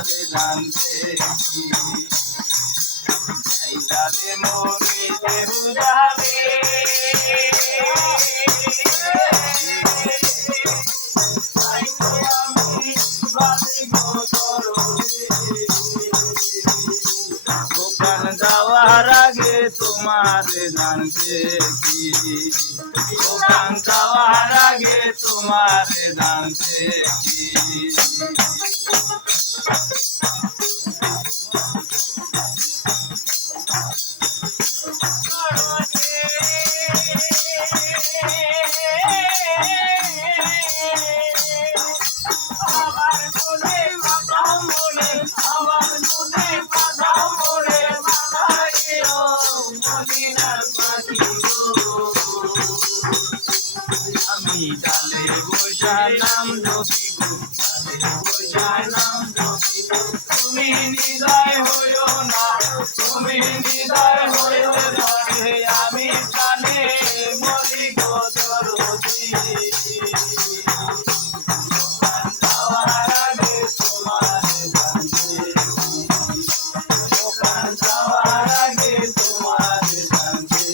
তোমারে জানতে কি যাইতারে মনে যে বুঝাবে যাওয়ার আগে তোমারে জানতে কি ওখান যাওয়ার আগে তোমারে জানতে কি আমি ডালে বসালাম যদি ডালে বসালাম যদি তুমি নিদায় হইও না তুমি নিদায় হইও ধরে আমি কানে মরি গো দরদি যাওয়ার আগে তোমারে জানতে যাওয়ার আগে তোমারে জানতে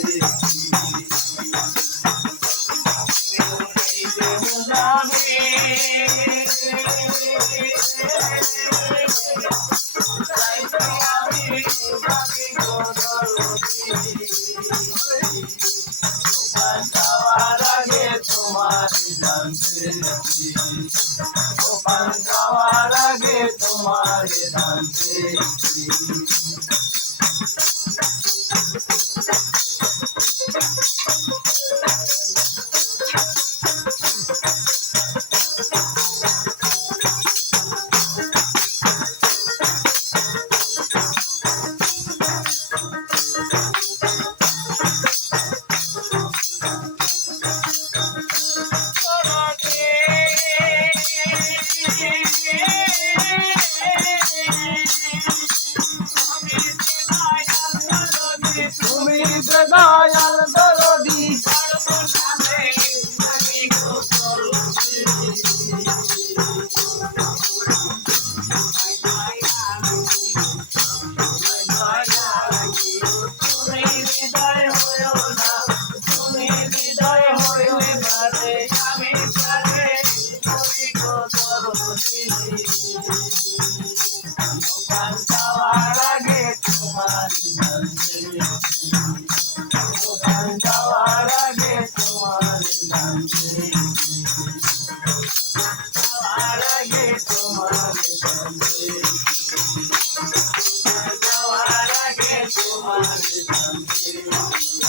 যাওয়ার আগে তোমারে জানতে যাওয়ার আগে তোমারে জানতে তুমি দয়াল দরদি যাওয়ার আগে তোমারে জানতে যাওয়ার আগে তোমারে জানতে যাওয়ার আগে তোমারে জানতে যাওয়ার আগে তোমারে জানতে